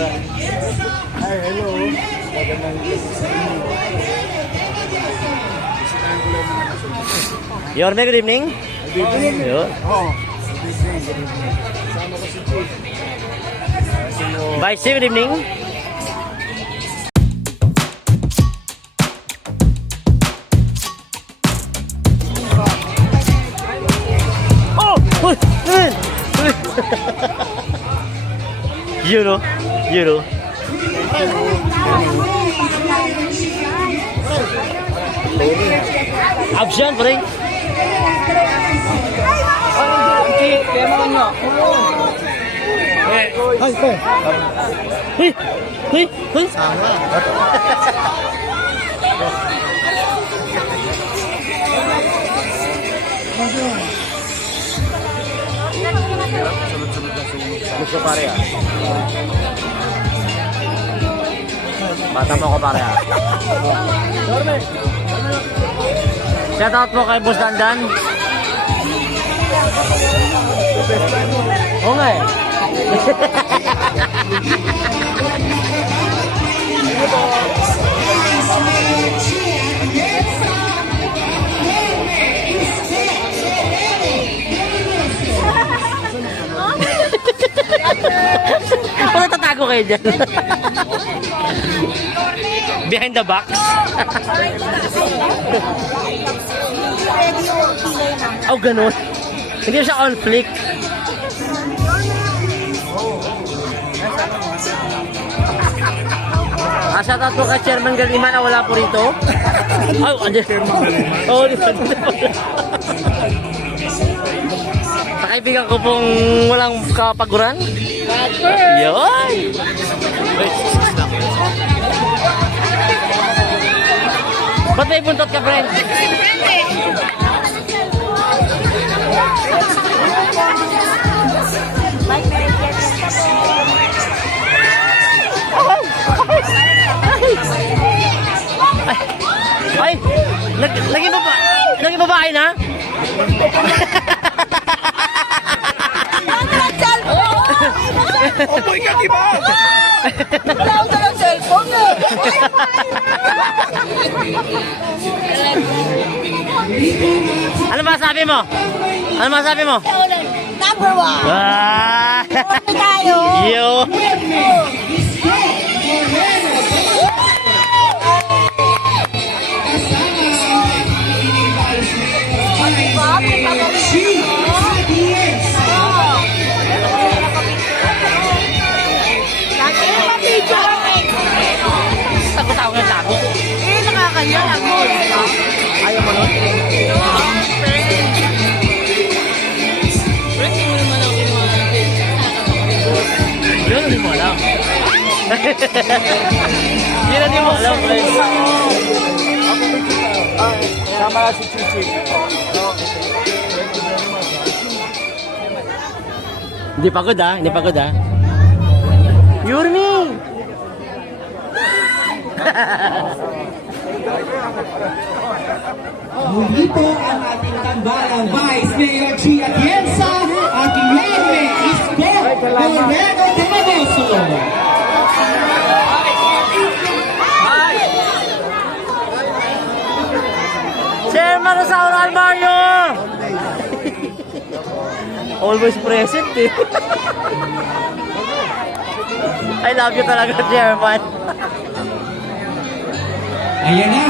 Hi, hello. Magandang Yorme, good evening. good evening. Yun. Oh, good evening, good evening. Kasama ko si Chief. Vice, good evening. Oh! Uy! Uy! Uy! You know? You know? Absent, pre. Hi, hi. Uy! Uy! Uy! Gusto pare ah. Bata mo ko pare ah. Shout out po kay Boss Dandan. Oo nga eh. Ano tatago kayo dyan? Behind the box? Oh, ganun. Hindi siya conflict. Shoutout po kay Chairman Galima na wala po rito. Oh, andyan. Oh, di ba? Sa kaibigan ko pong walang kapaguran. Yun! Ba't may buntot ka, friend? Ay! Lagi babae na? Opo, ikaw, di ba? Tawag na ng cellphone eh. Ano ba sabi mo? Ano ba sabi mo? Number one. Ah! Tayo. Yo! Takot ako ng tago. Nakakaya. Ayaw mo nun? Yun, hindi mo alam. Yun, hindi mo alam. Sama si Chichi. Hindi pagod ah, hindi pagod ah. Yurmi! Muli po ang ating tambalang Vice Mayor Chia Atienza at Yorme Isko Borrego de Magoso. Chairman Rosauro Almario! Always present eh. I love you talaga, Chairman. Ayan na.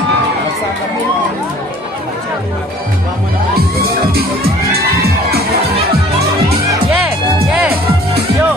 Yeah! Yeah! Yo!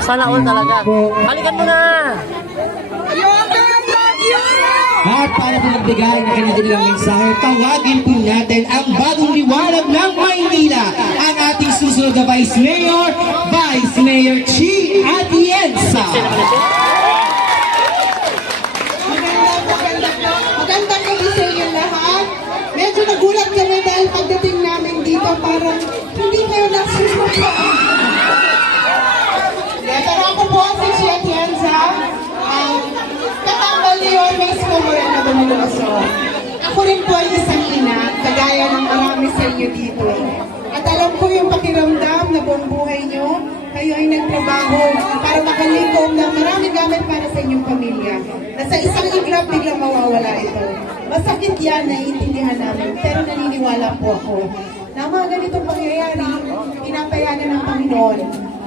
Sana all talaga. Halikan mo na! At para po magbigay ng kanilang mensahe, tawagin po natin ang bagong liwanag ng Maynila, ang ating susunod na Vice Mayor Chi Atienza. Magandang gabi sa inyo lahat. Medyo nagulat kami dahil pagdating namin dito parang hindi kayo nasusunod. Pero ako po si Chia Tienza, katambal ni Yorme Isko Moreno Dominoso. Ako rin po ay isang ina, kagaya ng marami sa inyo dito. At alam ko yung pakiramdam na buong buhay nyo, kayo ay nagtrabaho para makalikom ng maraming gamit para sa inyong pamilya. Na sa isang iglap biglang mawawala ito. Masakit yan, naiintindihan namin, pero naniniwala po ako na mga ganitong pangyayari, pinapayagan ng Panginoon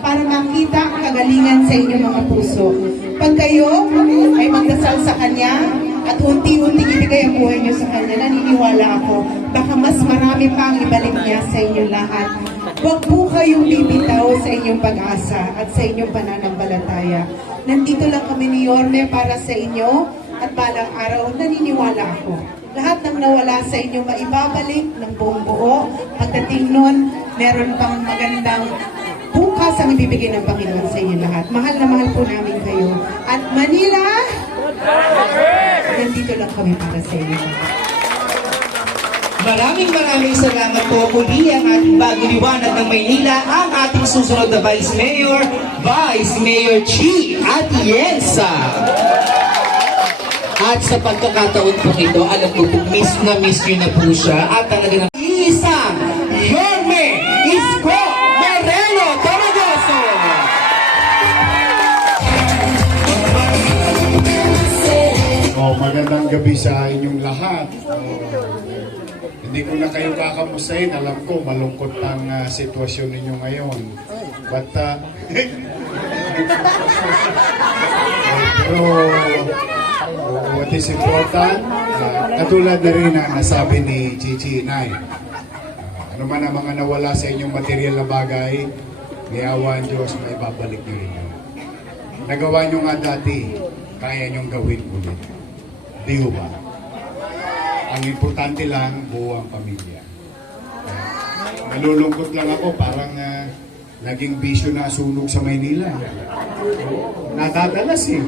para makita ang kagalingan sa inyong mga puso. Pag kayo ay magdasal sa Kanya at unti-unting ibigay ang buhay niyo sa Kanya, naniniwala ako, baka mas marami pa ang ibalik niya sa inyong lahat. Huwag po kayong bibitaw sa inyong pag-asa at sa inyong pananampalataya. Nandito lang kami ni Yorme para sa inyo at balang araw, naniniwala ako. Lahat ng nawala sa inyo maibabalik ng buong buo. Pagdating nun, meron pang magandang bukas ang ibibigay ng Panginoon sa inyo lahat. Mahal na mahal po namin kayo. At Manila, nandito lang kami para sa inyo. Maraming salamat po muli ang ating bagong liwanag ng Maynila, ang ating susunod na Vice Mayor Chi Atienza. At sa pagkakataon po ito, alam ko po, miss nyo na po siya at talaga ng isang Yorme Isko Moreno Dominoso. Magandang gabi sa inyong lahat. Hindi ko na kayo kakamustahin. Alam ko, malungkot ang sitwasyon ninyo ngayon. But, pero, what is important, katulad na rin ang nasabi ni Chichi Inay, ano man ang mga nawala sa inyong material na bagay, may awa ang Diyos, may babalik nyo rin yun. Nagawa nyo nga dati, kaya nyong gawin ulit. Di ba? Ang importante lang, buo ang pamilya. Nalulungkot lang ako, parang naging bisyo na sunog sa Maynila. Nadadalas eh.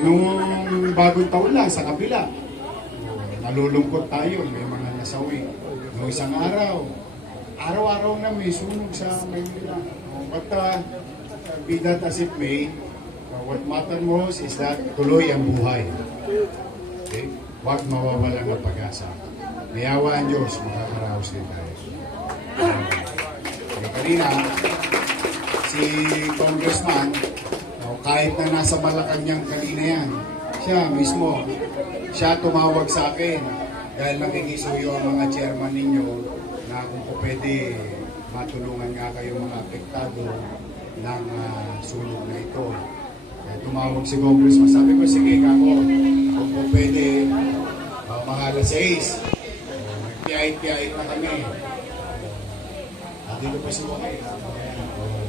Nung bagong taon lang sa kabila, nalulungkot tayo, may mga nasawi. Nung isang araw-araw na may sunog sa Maynila. But be that as it may, what matters most is that tuloy ang buhay. Okay? Huwag mawawala ng pag-asa. May awa ang Diyos, makakaraos din tayo. Kanina, si Congressman, kahit na nasa Malacanang kanina yan, siya mismo, siya tumawag sa akin dahil nakikisuyo ang mga chairman ninyo na kung po pwede matulungan nga kayo mga apektado ng sunog na ito. Tumawag si Congressman, sabi ko, sige ako, kung po pwede, mga alas 6, nagpiyait-piyait na kami. Dito pa si Waki,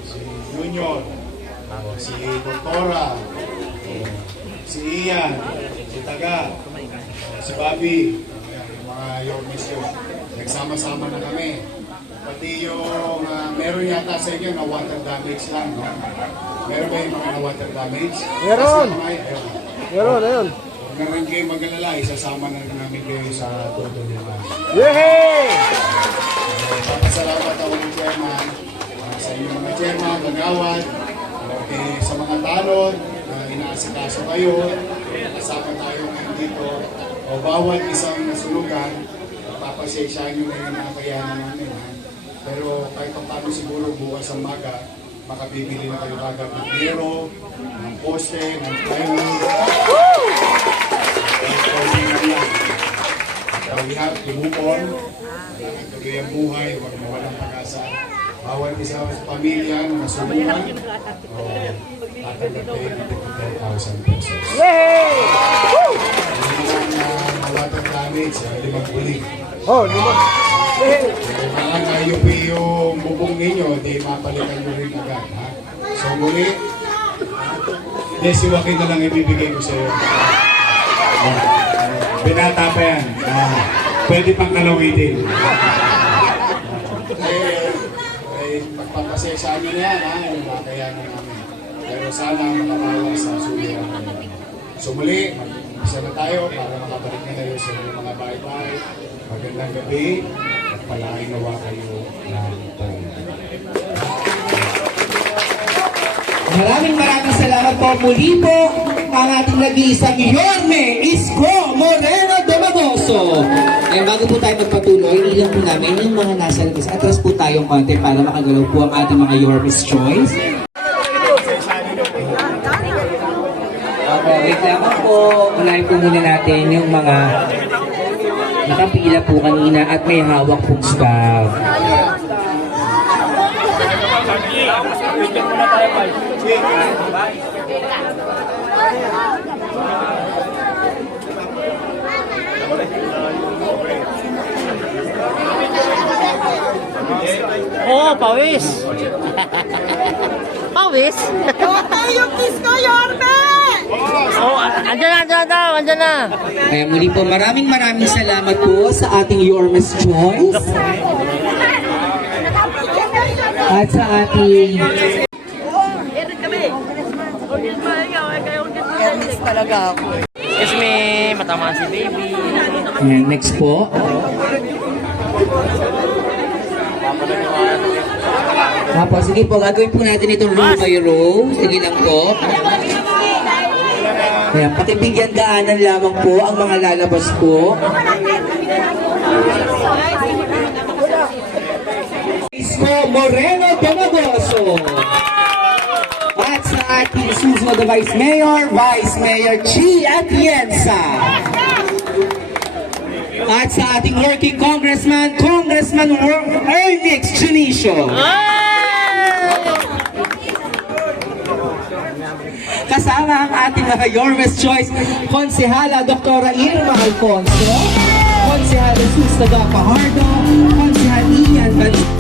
si Junior, si Doktora, si Ian, si Taga, si Bobby, yung mga Yormes yun. Nagsama-sama na kami. Pati yung meron yata sa inyo na water damage lang, no? Meron ba yung mga na water damage? Meron! Meron. Huwag na rin kayo mag-alala, isasama na rin namin kayo sa todo nila. Yehey! Papasalamat ako ng chairman, sa inyong mga chairman, magawad, sa mga talon, na inaasikaso kayo, kasama tayo ngayon dito, o bawat isang nasunugan, papasyaisyahan nyo ngayon na kayanan namin. Pero kahit paano siguro bukas ang maga, makabibili na kayo agad ng biro, ng poste, ng plywood. We have to move on. Tuloy ang buhay, huwag mawalang pag-asa. Bawat isa sa pamilya na nasunugan, tatanggap kayo dito 10,000 pesos. Yehey! Ang water damage, 5 bulig. Oh, lima. Yehey! Kailangan ayupi yung bubong ninyo, di mapalitan nyo rin agad. Ha? So muli, Desi Joaquin na lang ibibigay ko sa iyo. Binata pa yan. Pwede pang kalawitin. Pagpapasensya nyo na yan, ha? Yung kakayanan namin. Pero sana makabawa sa suliran namin. So muli, isa na tayo para makabalik na kayo sa inyong mga bahay-bahay. Magandang gabi at palain nawa kayo ng taon. Maraming salamat po. Muli po ang ating nag-iisang Yorme Isko Moreno Domagoso. Eh, bago po tayo magpatuloy, inilang po namin yung mga nasa labas. Atras po tayong konti para makagalaw po ang ating mga Yorme's Choice. Okay, wait lamang po. Unahin po muna natin yung mga nakapila po kanina at may hawak pong staff. Oo, pawis. Pawis? Yung Isko Yorme! Oo, andyan na. Kaya muli po, maraming salamat po sa ating Yorme's Choice. At sa ating Excuse me, matamaan si baby. Ayan, next po. Sige po, gagawin po natin itong row by row. Sige lang po. Ayan, pakibigyan daanan lamang po ang mga lalabas po. Isko Moreno Domagoso. At sa ating susunod na Vice Mayor Chi Atienza. At sa ating working Congressman Ernix Junicio. Kasama ang ating mga Yorme's Choice, Konsehala Dr. Irma Alfonso, Konsehala Sus Pajardo, Konsehal Ian Banz